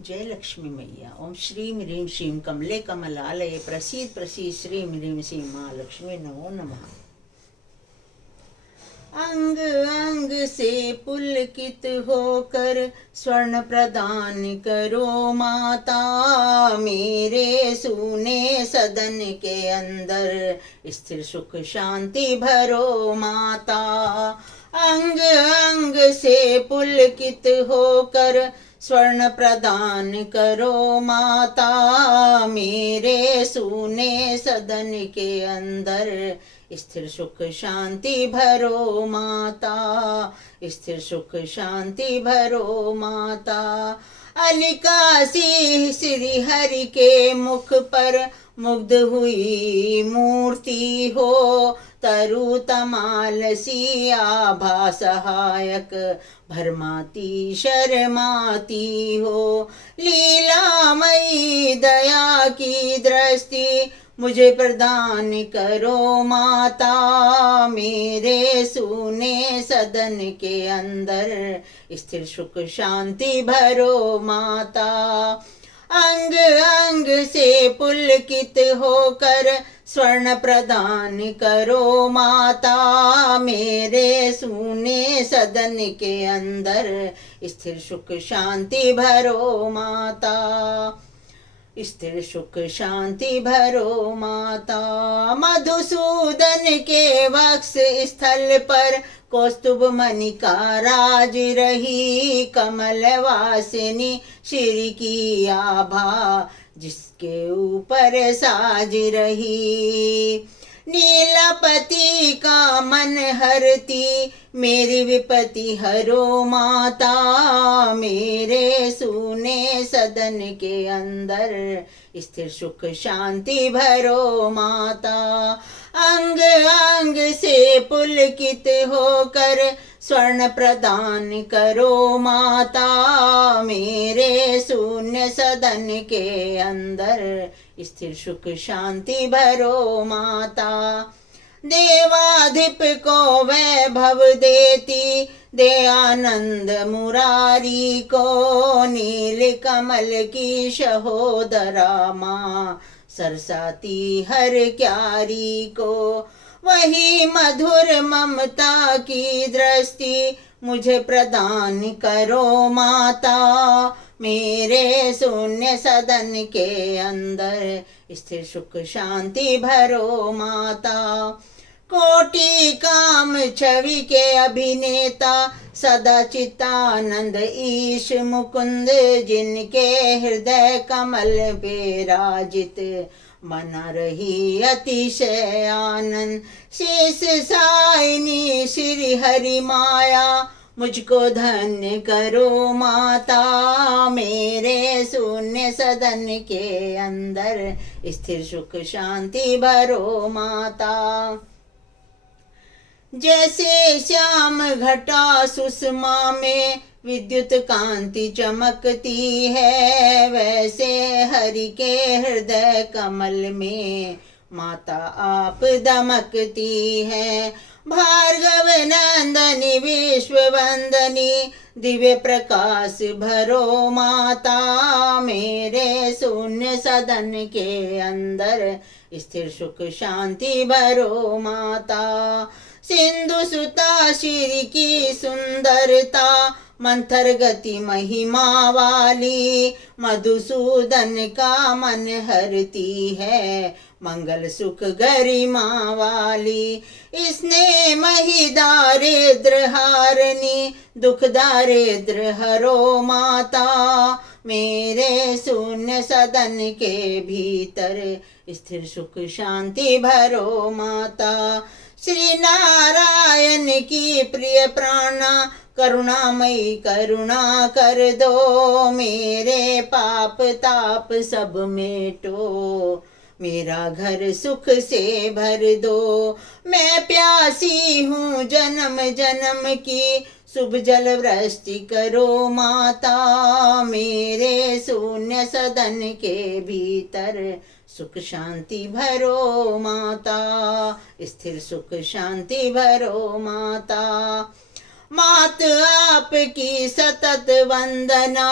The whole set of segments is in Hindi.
जय लक्ष्मी मैया। ओम श्रीं ह्रीं श्रीं कमले कमलालये प्रसीद प्रसीद श्रीं ह्रीं श्रीं महालक्ष्मी नमो नमः। अंग अंग से पुलकित होकर स्वर्ण प्रदान करो माता, मेरे सूने सदन के अंदर स्थिर सुख शांति भरो माता। अंग अंग से पुलकित होकर स्वर्ण प्रदान करो माता, मेरे सूने सदन के अंदर स्थिर सुख शांति भरो माता, स्थिर सुख शांति भरो माता। अलिकासी श्री हरि के मुख पर मुग्ध हुई मूर्ति हो, तरु तमाल सी आभा सहायक भरमाती शर्माती हो। लीलामयी दया की दृष्टि मुझे प्रदान करो माता, मेरे सूने सदन के अंदर स्थिर सुख शांति भरो माता। अंग अंग से पुलकित होकर स्वर्ण प्रदान करो माता, मेरे सूने सदन के अंदर स्थिर सुख शांति भरो माता, स्थिर सुख शांति भरो माता। मधुसूदन के वक्ष स्थल पर कौस्तुभ मणिका राज रही, कमल वासिनी श्री की आभा जिसके ऊपर साज रही। नीलापति का मन हरती मेरी विपत्ति हरो माता, मेरे सूने सदन के अंदर स्थिर सुख शांति भरो माता। अंग अंग से पुलकित होकर स्वर्ण प्रदान करो माता, मेरे शून्य सदन के अंदर स्थिर सुख शांति भरो माता। देवाधिप को वैभव देती दे आनंद मुरारी को, नील कमल की सहोदरा माँ सरसाती हर क्यारी को। वही मधुर ममता की दृष्टि मुझे प्रदान करो माता, मेरे शून्य सदन के अंदर स्थिर सुख शांति भरो माता। कोटि काम छवि के अभिनेता सदा चित्तानंद ईश मुकुंद, जिनके हृदय कमल पे राजित मना रही अतिशय आनंद। शेष साइनी श्री हरि माया मुझको धन्य करो माता, मेरे शून्य सदन के अंदर स्थिर सुख शांति भरो माता। जैसे श्याम घटा सुषमा में विद्युत कांति चमकती है, वैसे हरि के हृदय कमल में माता आप दमकती है। भार्गव नंदनी विश्व वंदनी दिव्य प्रकाश भरो माता, मेरे शून्य सदन के अंदर स्थिर सुख शांति भरो माता। सिंधु सुता श्री की सुंदरता मंथर गति महिमा वाली, मधुसूदन का मन हरती है मंगल सुख गरिमा वाली। इसने मही दारिद्र हारनी दुख दारिद्र हरो माता, मेरे शून्य सदन के भीतर स्थिर सुख शांति भरो माता। श्री नारायण की प्रिय प्राणा करुणामयी करुणा कर दो, मेरे पाप ताप सब मेटो, मेरा घर सुख से भर दो। मैं प्यासी हूँ जन्म जन्म की, शुभ जल वृष्टि करो माता, मेरे शून्य सदन के भीतर सुख शांति भरो माता, स्थिर सुख शांति भरो माता। मात आपकी सतत वंदना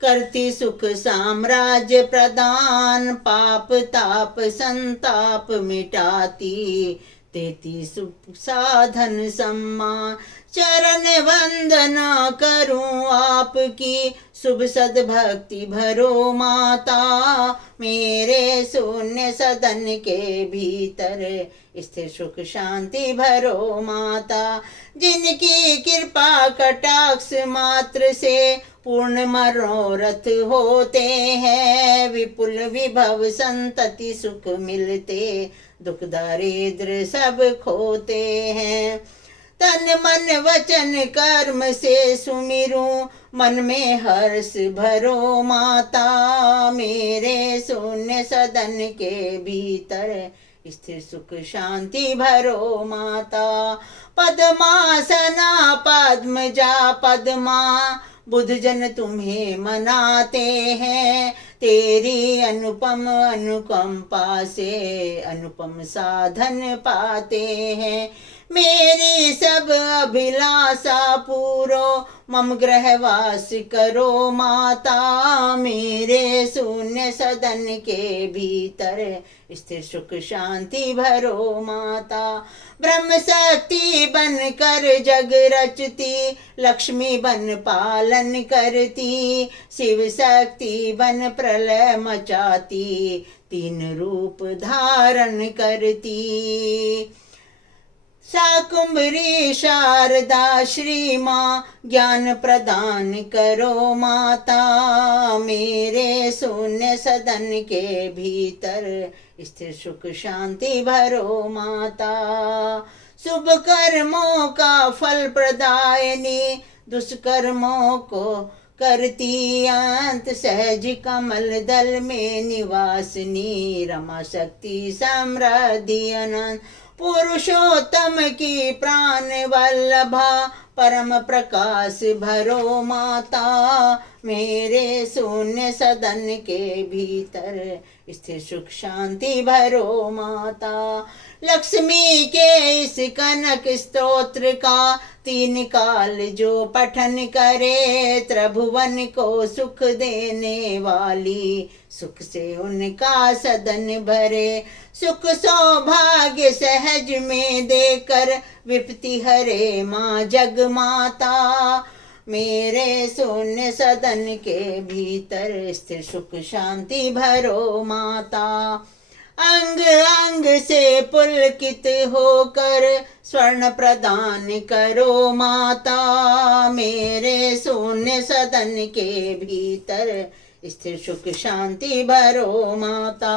करती सुख साम्राज्य प्रदान, पाप ताप संताप मिटाती, देती सुख साधन सम्मान। चरण वंदना करूं आपकी, शुभ सद्भक्ति भरो माता, मेरे शून्य सदन के भीतर स्थिर सुख शांति भरो माता। जिनकी कृपा कटाक्ष मात्र से पूर्ण मनोरथ होते हैं, विपुल विभव संतति सुख मिलते, दुख दारिद्र सब खोते हैं। तन मन वचन कर्म से सुमिरूं, मन में हर्ष भरो माता, मेरे शून्य सदन के भीतर स्थिर सुख शांति भरो माता। पद्मासना पद्मजा पद्मा, बुद्ध जन तुम्हें मनाते हैं, तेरी अनुपम अनुकंपा से अनुपम साधन पाते हैं। मेरी सब अभिलाषा पूरो, मम ग्रहवास करो माता, मेरे शून्य सदन के भीतर स्थिर सुख शांति भरो माता। ब्रह्म शक्ति बन कर जग रचती, लक्ष्मी बन पालन करती, शिव शक्ति बन प्रलय मचाती, तीन रूप धारण करती। शाकुंभरी शारदा श्री माँ, ज्ञान प्रदान करो माता, मेरे शून्य सदन के भीतर स्थिर सुख शांति भरो माता। शुभ कर्मों का फल प्रदायनी, दुष्कर्मों को करती अंत, सहज कमल दल में निवासिनी, रमा शक्ति समृद्धि अनंत, पुरुषोत्तम की प्राण वल्लभा, परम प्रकाश भरो माता, मेरे शून्य सदन के भीतर स्थिर सुख शांति भरो माता। लक्ष्मी के इस कनक स्तोत्र का तीन काल जो पठन करे, त्रिभुवन को सुख देने वाली, सुख से उनका सदन भरे। सुख सौभाग्य सहज में देकर विपत्ति हरे माँ जग माता, मेरे शून्य सदन के भीतर स्थिर सुख शांति भरो माता। अंग अंग से पुलकित होकर स्वर्ण प्रदान करो माता, मेरे शून्य सदन के भीतर स्थिर सुख शांति भरो माता।